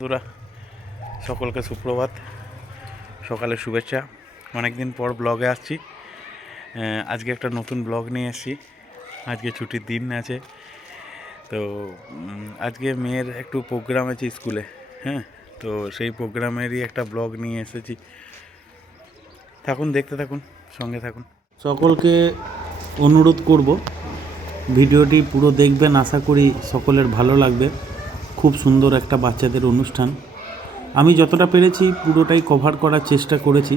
বন্ধুরা সকলকে সুপ্রভাত, সকালের শুভেচ্ছা। অনেক দিন পর ব্লগে আসছি। আজকে একটা নতুন ব্লগ নিয়ে এসেছি। আজকে ছুটির দিন আছে, তো আজকে মেয়ের একটু প্রোগ্রাম আছে স্কুলে। হ্যাঁ, তো সেই প্রোগ্রামেরই একটা ব্লগ নিয়ে এসেছি। থাকুন, দেখতে থাকুন, সঙ্গে থাকুন। সকলকে অনুরোধ করব, ভিডিওটি পুরো দেখবেন, আশা করি সকলের ভালো লাগবে। খুব সুন্দর একটা বাচ্চাদের অনুষ্ঠান। আমি যতটা পেরেছি পুরোটাই কভার করার চেষ্টা করেছি।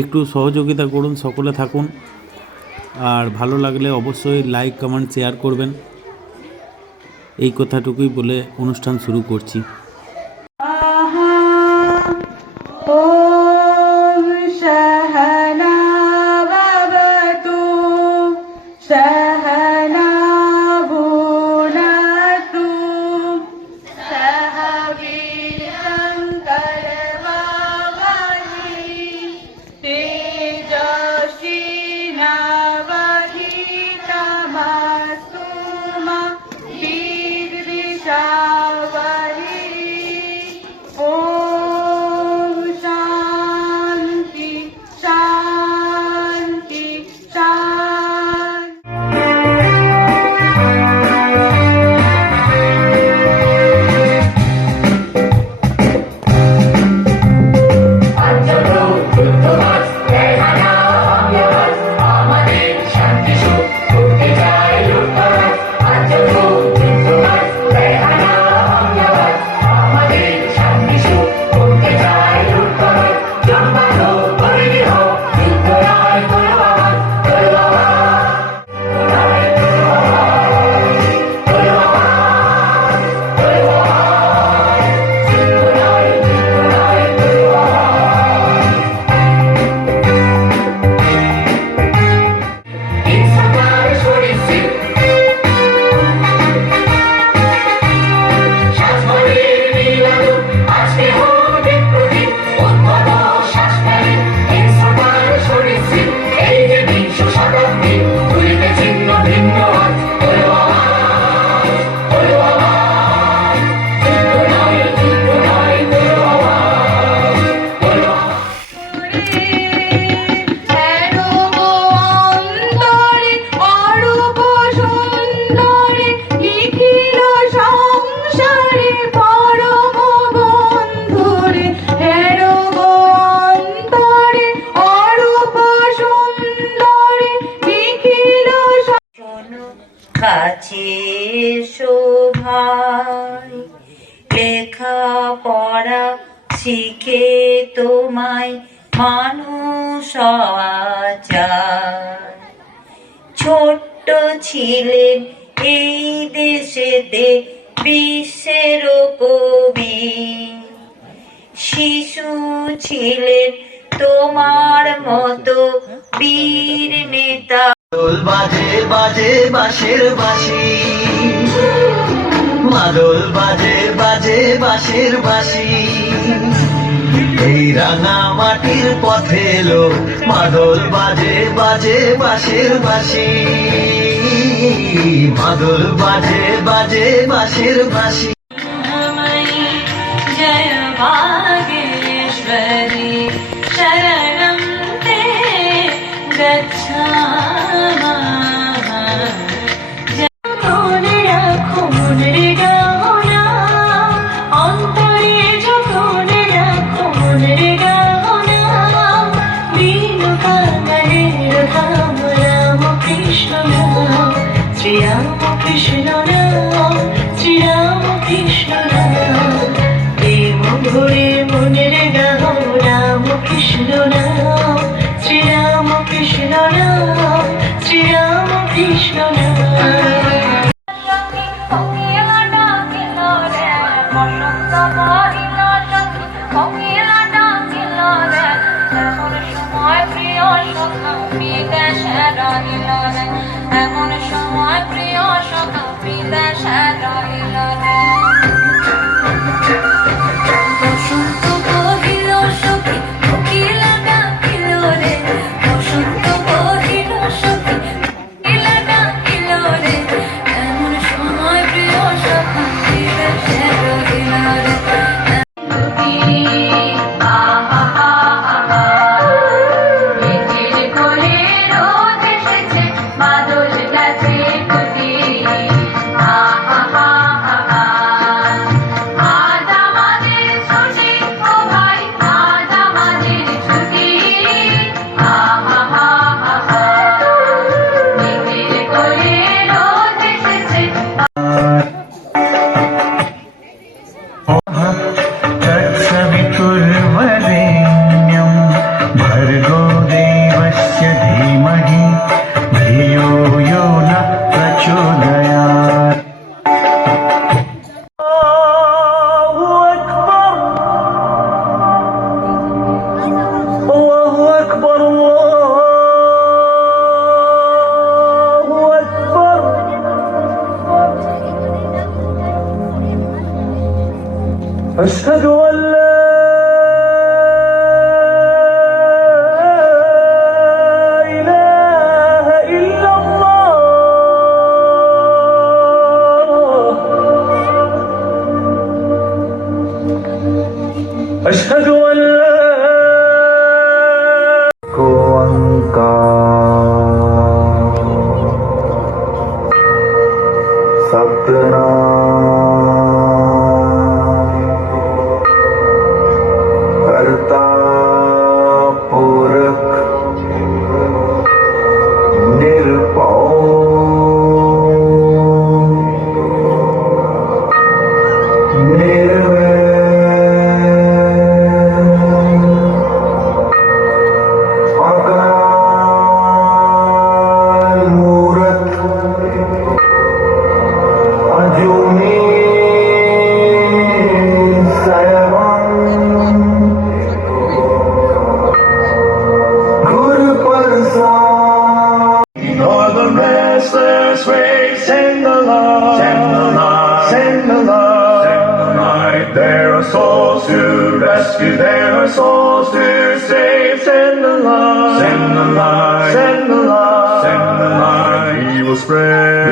একটু সহযোগিতা করুন, সকলে থাকুন, আর ভালো লাগলে অবশ্যই লাইক, কমেন্ট, শেয়ার করবেন। এই কথাটুকুই বলে অনুষ্ঠান শুরু করছি। কাছে শোভায় লেখা পড়া শিখে তোমায় মানুষ ছোট্ট ছিলেন এই দেশেতে বিশ্বের কবি, শিশু ছিলেন তোমার মতো বীর নেতা। বাজে বাজে বাঁশের বাঁশি, মাদল বাজে বাজে বাঁশের বাঁশি, এই রাঙা মাটির পথে এলো মাদল বাজে বাজে বাঁশের বাঁশি, মাদল বাজে বাজে বাঁশের বাঁশি। জয় বাগেশ্বরী শরণম তে গচ্ছামা। এমন সময় প্রিয় সখা বিদেশে রইল রে। বসন্ত কহিল সখী কোকিলা ডাকিল রে, বসন্ত কহিল সখী কোকিলা ডাকিল রে। أشهد أن لا إله إلا الله أشهد أن لا करता पुरख निरपौ अकाल मूरत अजूनी सयवान Nor the restless waves send the light, send the light, send the light, send the light. There are souls to rescue, there are souls to save. Send the light, send the light, send the light, send the light. We will spread,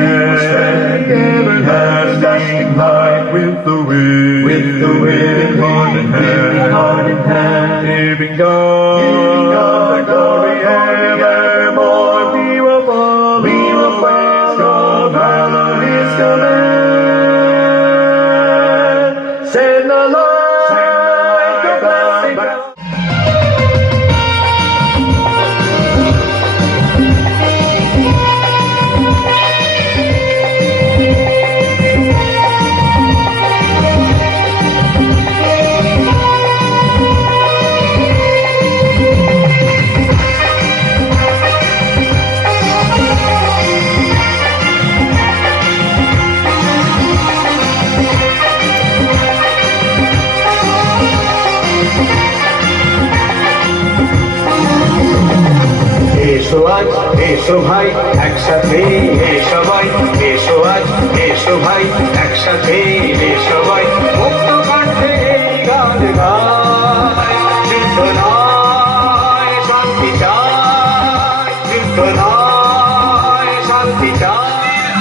everlasting light with the wind, hand in hand, giving God the glory evermore. We will praise God, valor His command. Send the light, the blessing. এসো আজ এসো ভাই একসাথে সবাই এসো আজ এসো ভাই একসাথে সবাই মুক্ত কণ্ঠে এই গান গাই যুদ্ধ নয় শান্তি চাই যুদ্ধ নয় শান্তি চাই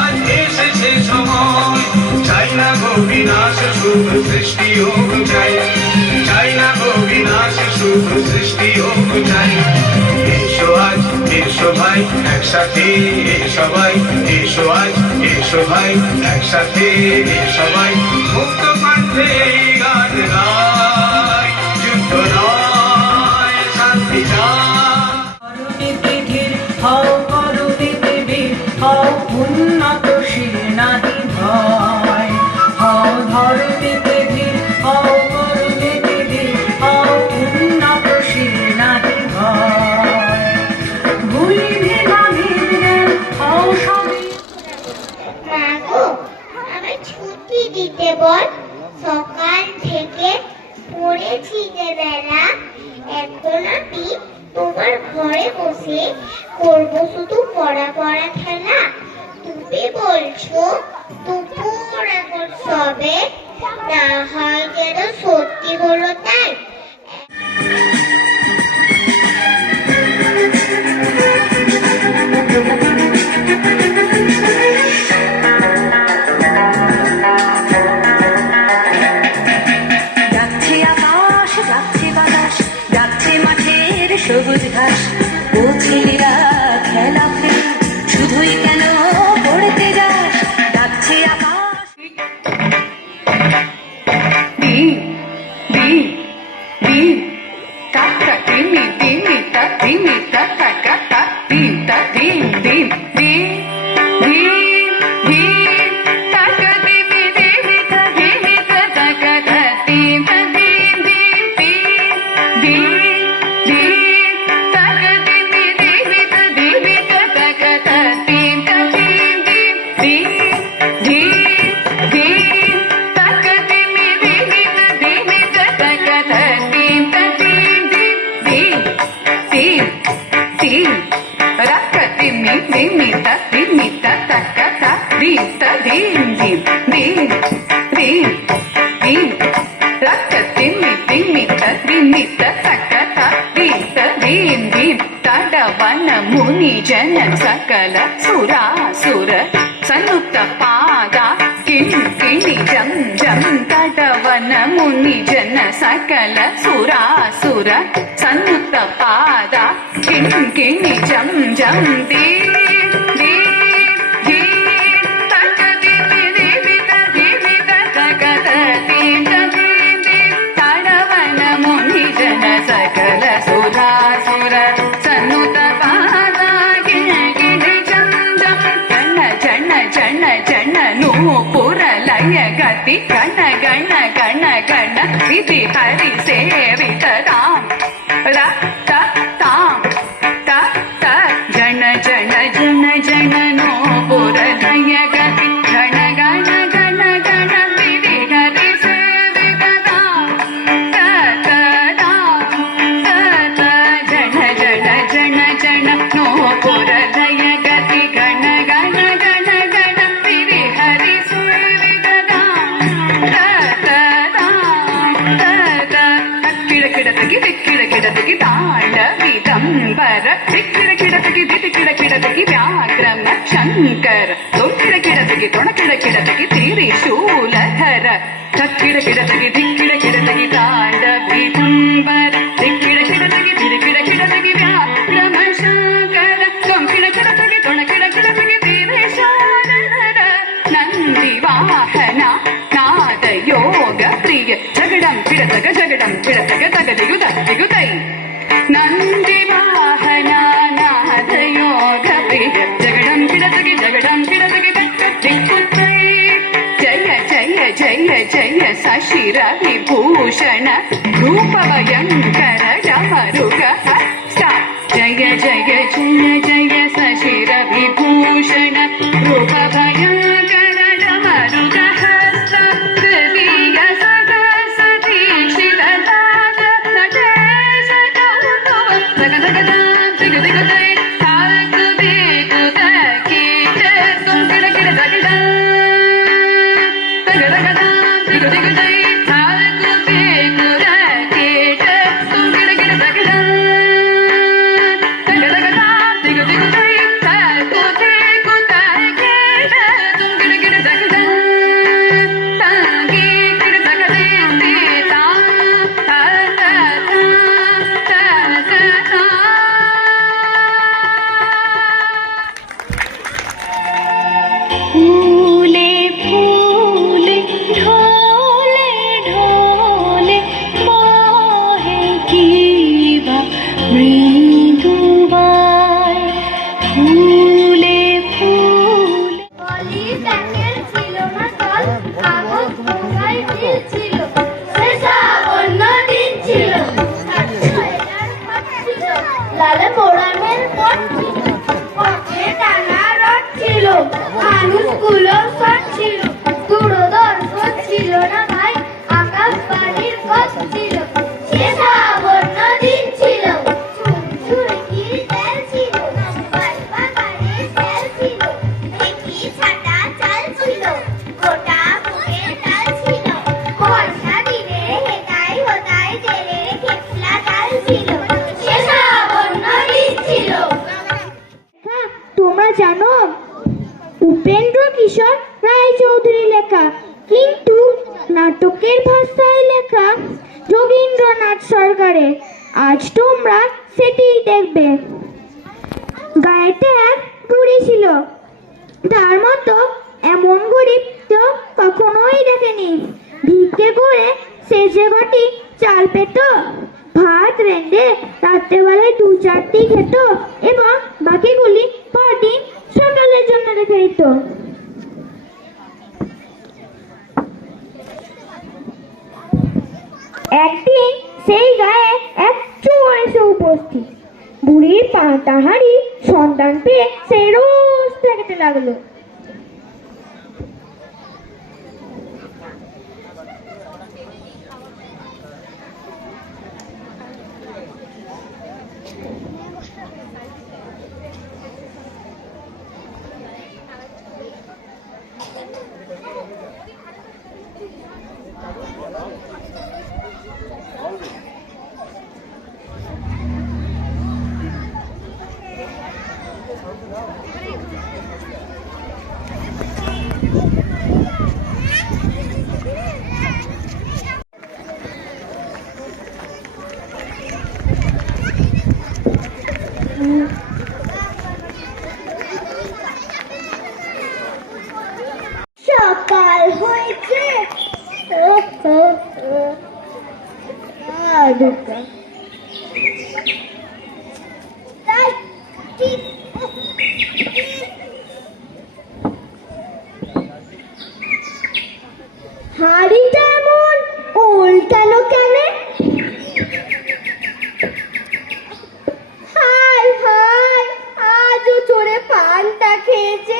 আজ এসেছে সময় চাই না গো বিনাশ শুভ সৃষ্টি হোক চাই চাই না গো বিনাশ শুভ সৃষ্টি হোক চাই এসো আজ এসো ভাই একসাথে সবাই এসো আজ এসো ভাই একসাথে সবাই মুক্ত কণ্ঠে এই গান গাই যুদ্ধ নয় শান্তি চাই উন্নতশীল নাহি ভয় হও ধরণীতে ধীর হও করুণীতে ধীর হও উন্নতশীল নাহি ভয় ভুলি ভেঙা ভিড়েন হও সবই মা গো আমার ছুটি দিতে বল সকাল থেকে পড়েছি যে বেলা এখন আমি তোমার ঘরে বসে করবো শুধু পড়া পড়া খেলা তুমি বলছো দুপুর এখন সবে না হয় যেন সত্যি হলো তাই যাচ্ছে আকাশ যাচ্ছে বাতাস যাচ্ছে মাঠের সবুজ ঘাস ও ছেলেরা খেলা ফেলে শুধুই কেন পড়তে যাস যাচ্ছে আকাশ ডিম ডিম ডিম টাকা ডিমি ডিমি তা ডিমি তা টাকা তা ডিম তা ডিম ডিম ডিম ডিম ডিম টাকা ডিমি ডিমি তা ডিমি তা টাকা তা ডিম তা ডিম ডিম ডিম ডিম ডিম টাকা ডিমি ডিমি তা ডিমি তা টাকা তা ডিম তা ডিম ডিম ডিম ডিম ডিম টাকা ডিমি ডিমি তা ডিমি তা টাকা তা ডিম তা ডিম ডিম ডিম ডিম ডিম রাকা ডিমি ডিমি তা ডিমি তা টাকা তা ডিম তা ডিম ডিম ডিম ডিম ডিম রাকা मुनि जन सकल सुरासुर सनुत पादा किङ्किणि जं जं तटवन मुनि जन सकल सुरासुर सनुत पादा किङ्किणि जं जं दे दे दे तक दे दे दे दे तक दे दे तटवन मुनि जन सकल सुरासुर सनुत पादा किङ्किणि जं जं जन जन जन जन नूपुर लय गति गण गण गण गण विधि हरि सेवित राम रा ता ताम ता ता जन जन जन जन नूपुर लय गति गण गण गण गण विधि हरि सेवित राम ता ता राम ता ता जन जन जन जन नूपुर लय गति गण गण गण गण विधि हरि सेवित राम ता ता राम ता ता किडकिडतगी दिक्किडकिडतगी ताण्डविदम्बर दिक्किडकिडतगी दिक्किडकिडतगी व्याघ्रम शङ्कर तोक्किडकिडतगी तोणकिडकिडतगी त्रिशूलधर तक्किडकिडतगी दिक्किडकिडतगी ताण्डविदम्बर दिक्किडकिडतगी दिक्किडकिडतगी व्याघ्रम शङ्कर तोक्किडकिडतगी तोणकिडकिडतगी त्रिशूलधर नन्दिवाहन नाद योग प्रिय जगडं किडतग तगदिगुदै नन्दिवाहन नाद योग प्रिय जगडं किडतग दिगुदै जय जय जय जय शशिर विभूषण रूपभयङ्कर डमरुग हस्त जय जय जय जय शशिर विभूषण रूपभयङ्कर डमरुग हस्त तृतीय सदसदीक्षित नाद नटेश कौतुक जगदगदां दिगदिगदै ताकु दिगुदकीट तुं किडकिडदगिडं तगदगदां दिगदिगदै ताकु दिगुदकीट तुं किडकिडदगिडं तगदगदां दिगदिगदै ताकु दिगुदकीट तुं किडकिडदगिडं तांगी किडदगदै ता ता ता ता ता ता फूले फूले ढोले ढोले मोहे कीवा मृदुवाय फूले फूले পলির প্যাকেট ছিল না তল কাগজ মোবাইল ডিল ছিল সে সাবন্য দিন ছিল লালে মোড়ামের পট ছিল পথে টানা রড ছিল মানুষগুলো সব ছিল দূরদর্শন ছিল না ভাই আকাশ বাড়ির পথ ছিল সে সাবন্য দিন ছিল ছুরকির তেল ছিল বাগানে তেল ছিল মেথি ছাটা চাল ছিল গোটা মুগের ডাল ছিল বর্ষা দিনে হেতাই হোতাই জেলে খেপলা ডাল ছিল সে সাবন্য দিন ছিল তোমরা জানো উপেন্দ্র কিশোর রায়চৌধুরী লেখা কিন্তু নাটকের ভাষায় লেখা যোগীন্দ্রনাথ সরকারের আজ তোমরা সেটিই দেখবে গায়েতে এক বুড়ি ছিল তার মতো এমন গরিব তো কখনোই দেখেনি ভিক্ষে করে সে যে ঘটি চাল পেত ভাত রেঁধে রাত্রেবেলায় 2-4টি খেত এবং বাকিগুলি পরদিন সকালের জন্য রেখে দিত একদিন সেই গায়ে এক চোর এসে উপস্থিত বুড়ির পাঁটা হাঁড়ি সন্ধান পেয়ে সে রোজ দেখাতে লাগলো দুর্গা। হাড়িটা এমন উল্টানো কেন? হায় হায়, আজও চোরে পানটা খেয়েছে।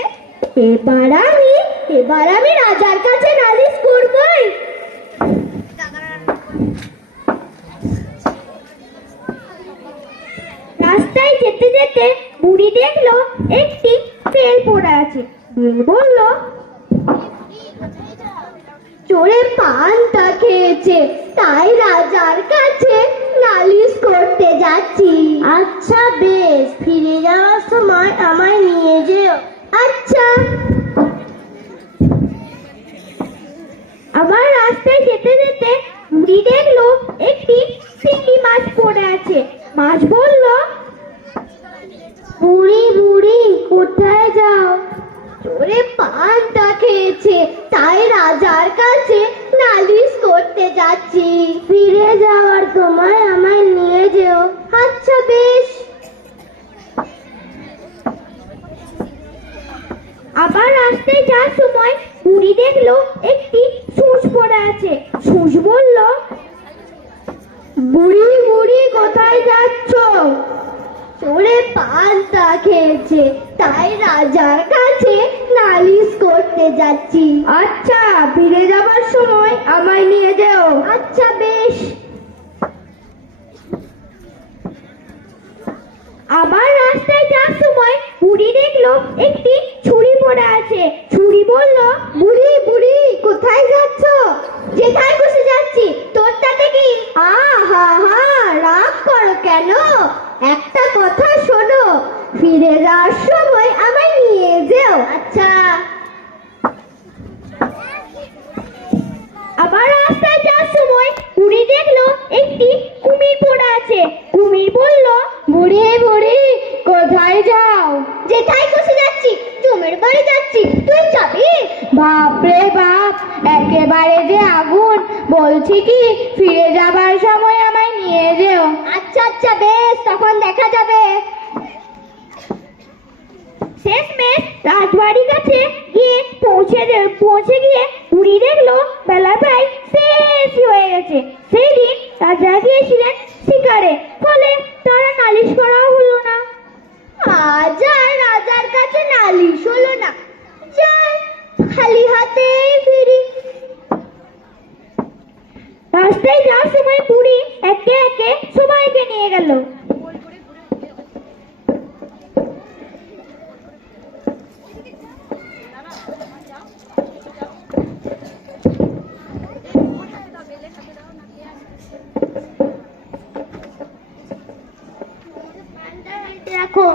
এবার আমি রাজার কাছে নালিশ করবই। রাস্তায় যেতে যেতে বুড়ি দেখলো একটি তেল পড়ে আছে। বলল, চোরে পানটা খেয়েছে, তাই রাজার কাছে নালিশ করতে যাচ্ছি। আচ্ছা বেশ, ফিরে যাওয়ার সময় আমায় নিয়ে যেও। আচ্ছা। আবার রাস্তায় যেতে যেতে বুড়ি দেখলো একটি চিংড়ি মাছ পড়ে আছে। মাছ বলল, বুড়ি বুড়ি কোথায় যাও? চোরে পানটা খেয়েছে, তাই রাজার কাছে নালিশ করতে যাচ্ছি। ফিরে যাওয়ার সময় আমায় নিয়ে যেও। আচ্ছা বেশ। আবার রাস্তায় যাওয়ার সময় বুড়ি দেখলো একটি সূঁচ পড়ে আছে। সূঁচ বলল, বুড়ি বুড়ি কোথায় যাচ্ছ? চোরে পানটা খেয়েছে, তাই রাজার কাছে নালিশ করতে যাচ্ছি। আচ্ছা, ফিরে যাবার সময় আমায় নিয়ে যেও। আচ্ছা বেশ। আবার রাস্তায় যাওয়ার সময় বুড়ি দেখলো একটি ছুরি পড়ে আছে। ছুরি বলল, বুড়ি বুড়ি কোথায় যাচ্ছ? যেখানে খুশি যাচ্ছি, তোর তাতে কি? হা রাগ করো কেন? একটা কথা শোনো, ফিরে যাওয়ার সময় আমায় নিয়ে যেও। আচ্ছা। আবার রাস্তায় যাওয়ার সময় বুড়ি দেখলো একটি কুমির পড়ে আছে। কুমির বলল, বুড়ি বুড়ি কোথায় যাও? যেথায় খুশি যাচ্ছি, জমের বাড়ি যাচ্ছি, তুই যাবি? বাপরে বাপ, একেবারে যে আগুন। বলছি কি, ফিরে যাবার সময় আমায় নিয়ে যেও। আচ্ছা আচ্ছা বেশ, তখন দেখা যাবে। শেষমেশ রাজবাড়ির কাছে গিয়ে পৌঁছে গিয়ে বুড়ি দেখলো বেলা প্রায় শেষ হয়ে গেছে। সেই দিন রাজা গিয়েছিলেন শিকারে, ফলে তারা নালিশ করা হলো না। আজ আর রাজার কাছে নালিশ হলো না। যাই, খালি হাতেই ফিরি। রাস্তায় যাওয়ার সময় বুড়ি একে একে সবাইকে নিয়ে গেল। রাখো।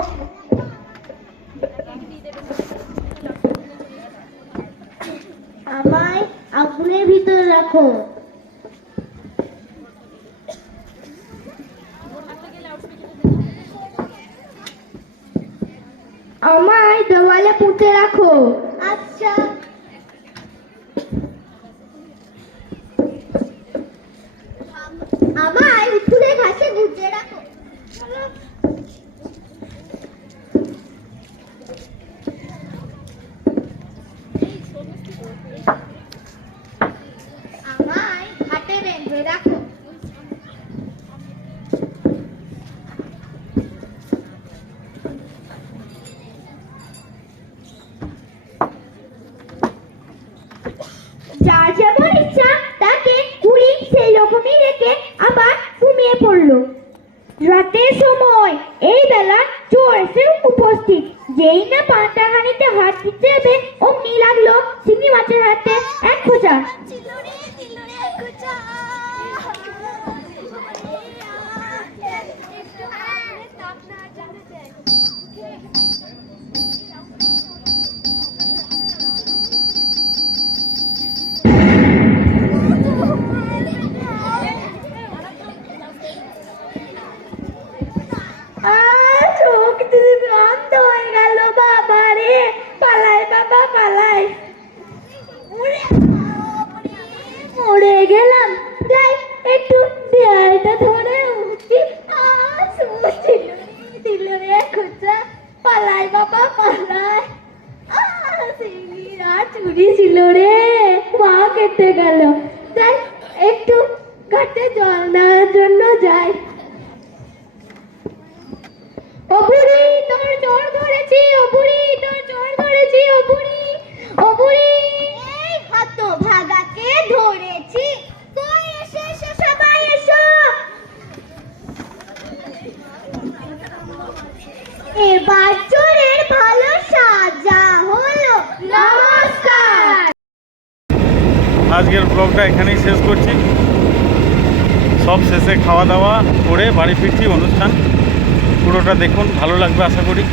আমায় আগুনের ভিতরে রাখো। আমায় দেওয়ালে পুঁতে রাখো। আচ্ছা। আমায় উঠোনে ঘাসে গুজে রাখো। আমায় হাতে বেঁধে রাখো। যার যেমন ইচ্ছা তাকে বুড়ি সেই রকমই রেখে আবার ঘুমিয়ে পড়লো। রাতের সময় এই বেলা চোর এসে উপস্থিত। যেই না পান্তা হাঁড়িতে হাত দিতে হবে, অমনি লাগলো চিংড়ি মাছের হাতে এক খোঁচা। চোখ দিয়ে বন্ধ হয়ে গেল। বাবা রে, পালাই বাবা পালাই, মরে গেলাম। যাই, একটু দেয়ালটা ধরে উঠি আর শুয়েছিল দিল রে খোঁচা পালাই বাবা পালাই সিংড়িরা চুরি ছিল রে মা কেটে গেল তাই একটু ঘাটে জল নেওয়ার জন্য যাই ও বুড়ি তোর চোর ধরেছি ও বুড়ি তোর চোর ধরেছি ও বুড়ি ও বুড়ি এই কত ভাগাকে ধরেছি তুই এসে এসে সবাই এসো এবার চোরের ভালো সাজা হলো নমস্কার আজকের ব্লগটা এখানেই শেষ করছি। সব শেষে খাওয়া দাওয়া করে বাড়ি ফিরছি। অনুষ্ঠান পুরোটা দেখুন, ভালো লাগবে আশা করি।